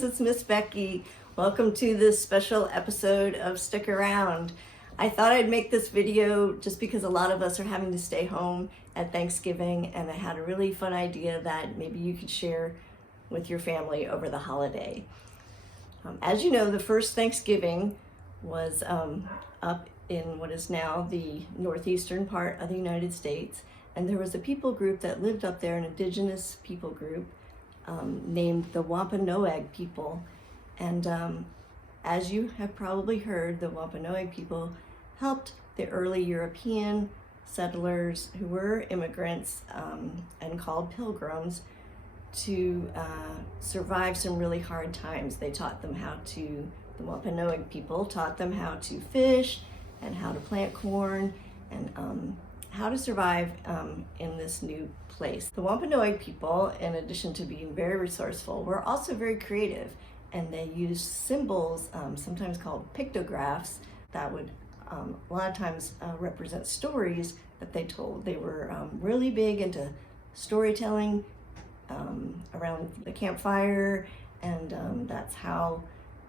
friends, it's Miss Becky. Welcome to this special episode of Stick Around. I thought I'd make this video just because a lot of us are having to stay home at Thanksgiving, and I had a really fun idea that maybe you could share with your family over the holiday. As you know, the first Thanksgiving was up in what is now the northeastern part of the United States, and there was a people group that lived up there, an indigenous people group named the Wampanoag people. And as you have probably heard, the Wampanoag people helped the early European settlers who were immigrants and called pilgrims to survive some really hard times. They taught them the Wampanoag people taught them how to fish and how to plant corn and how to survive in this new place. The Wampanoag people, in addition to being very resourceful, were also very creative, and they used symbols, sometimes called pictographs, that would a lot of times represent stories that they told. They were really big into storytelling around the campfire, and that's how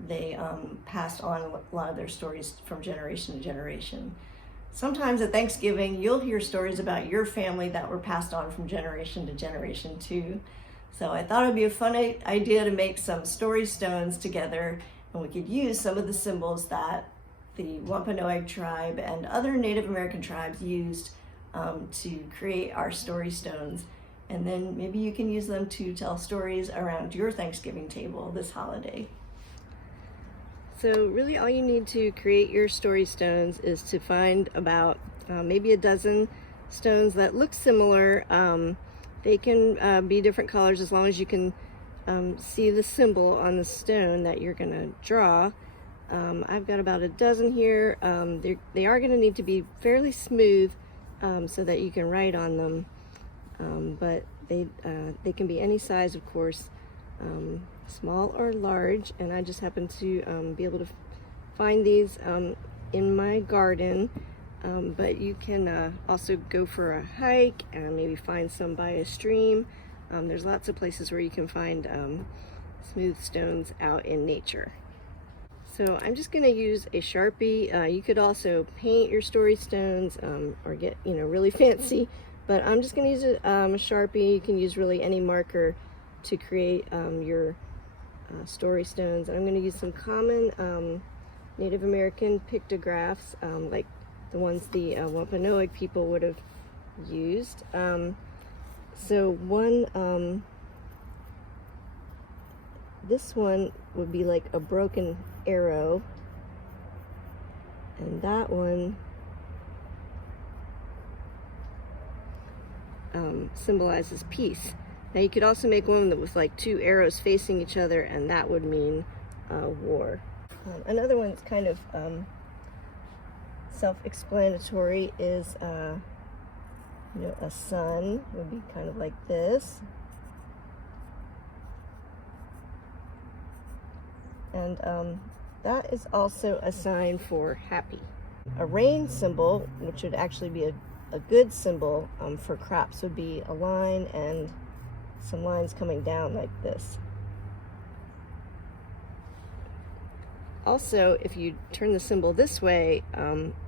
they passed on a lot of their stories from generation to generation. Sometimes at Thanksgiving, you'll hear stories about your family that were passed on from generation to generation too. So I thought it'd be a fun idea to make some story stones together, and we could use some of the symbols that the Wampanoag tribe and other Native American tribes used to create our story stones. And then maybe you can use them to tell stories around your Thanksgiving table this holiday. So really all you need to create your story stones is to find about maybe a dozen stones that look similar. They can be different colors as long as you can see the symbol on the stone that you're going to draw. I've got about a dozen here. They are going to need to be fairly smooth so that you can write on them, but they can be any size, of course. Small or large, and I just happen to be able to find these in my garden, but you can also go for a hike and maybe find some by a stream. There's lots of places where you can find smooth stones out in nature. So I'm just going to use a Sharpie. You could also paint your story stones or get really fancy, but I'm just going to use a Sharpie. You can use really any marker to create your story stones. And I'm going to use some common Native American pictographs like the ones the Wampanoag people would have used. So this one would be like a broken arrow, and that one symbolizes peace. Now you could also make one that was like two arrows facing each other, and that would mean war. Another one that's kind of self-explanatory is, a sun would be kind of like this. And that is also a sign for happy. A rain symbol, which would actually be a good symbol for crops, would be a line and some lines coming down like this. Also, if you turn the symbol this way,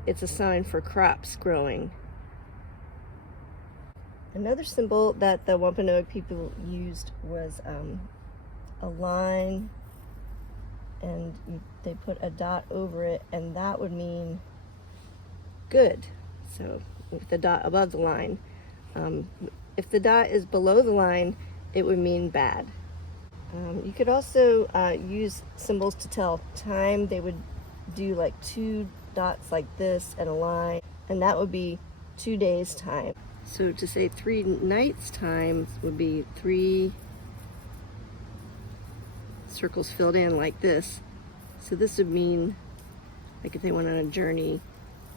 it's a sign for crops growing. Another symbol that the Wampanoag people used was a line, and they put a dot over it, and that would mean good. So with the dot above the line. If the dot is below the line, it would mean bad. You could also use symbols to tell time. They would do like two dots like this and a line, and that would be 2 days' time. So to say 3 nights' time would be 3 circles filled in like this. So this would mean, like if they went on a journey,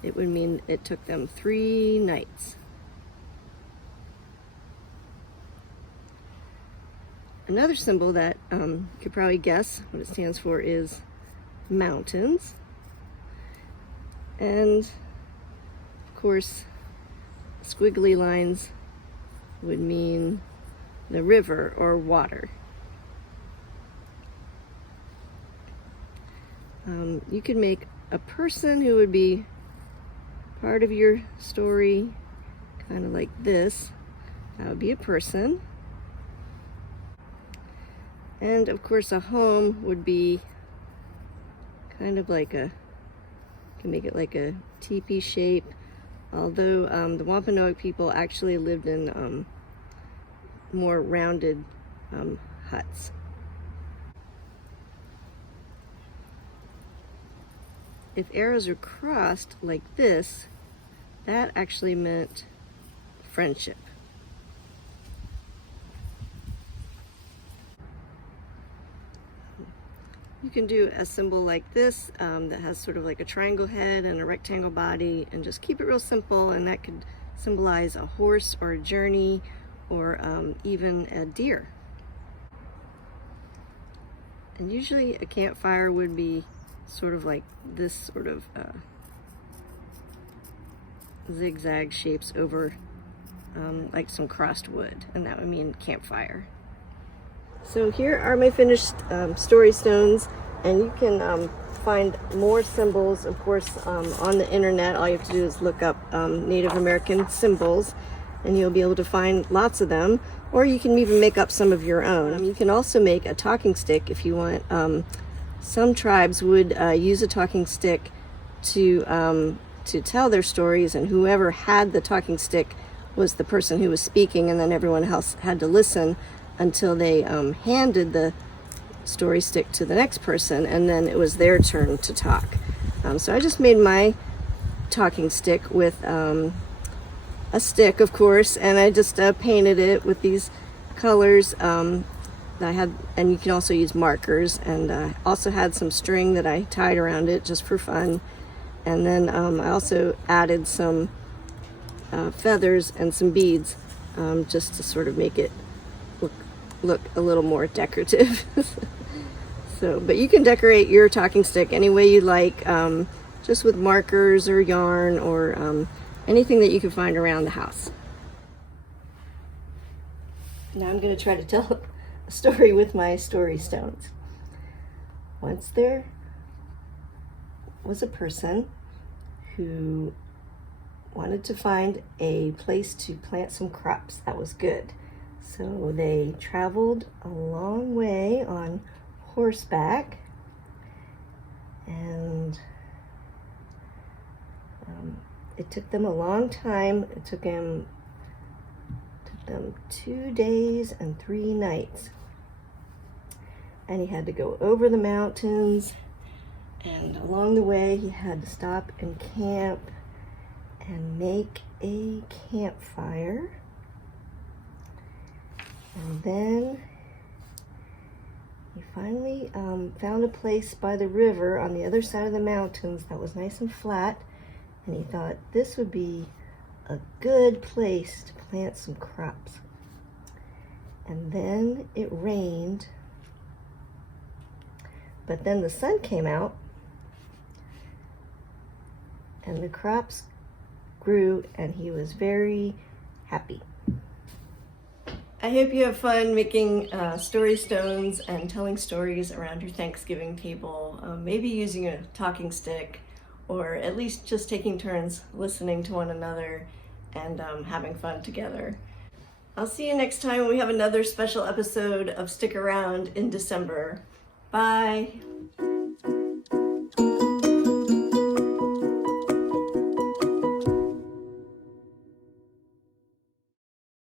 it would mean it took them 3 nights. Another symbol that you could probably guess what it stands for is mountains. And of course, squiggly lines would mean the river or water. You could make a person who would be part of your story, kind of like this. That would be a person. And of course a home would be kind of like you can make it like a teepee shape, although the Wampanoag people actually lived in more rounded huts. If arrows are crossed like this, that actually meant friendship. You can do a symbol like this that has sort of like a triangle head and a rectangle body, and just keep it real simple, and that could symbolize a horse or a journey, or even a deer. And usually a campfire would be sort of like this sort of zigzag shapes over like some crossed wood, and that would mean campfire. So here are my finished story stones, and you can find more symbols, of course, on the internet. All you have to do is look up Native American symbols, and you'll be able to find lots of them, or you can even make up some of your own. You can also make a talking stick if you want. Some tribes would use a talking stick to tell their stories, and whoever had the talking stick was the person who was speaking, and then everyone else had to listen until they handed the story stick to the next person, and then it was their turn to talk. So I just made my talking stick with a stick, of course, and I just painted it with these colors that I had, and you can also use markers, and I also had some string that I tied around it just for fun, and then I also added some feathers and some beads just to sort of make it look a little more decorative. So, but you can decorate your talking stick any way you like, just with markers or yarn or anything that you can find around the house. Now I'm going to try to tell a story with my story stones. Once there was a person who wanted to find a place to plant some crops that was good. So they traveled a long way on horseback, and it took them a long time. It took them 2 days and 3 nights. And he had to go over the mountains, and along the way he had to stop and camp and make a campfire. And then he finally found a place by the river on the other side of the mountains that was nice and flat, and he thought this would be a good place to plant some crops. And then it rained, but then the sun came out, and the crops grew, and he was very happy. I hope you have fun making story stones and telling stories around your Thanksgiving table, maybe using a talking stick, or at least just taking turns listening to one another and having fun together. I'll see you next time when we have another special episode of Stick Around in December. Bye!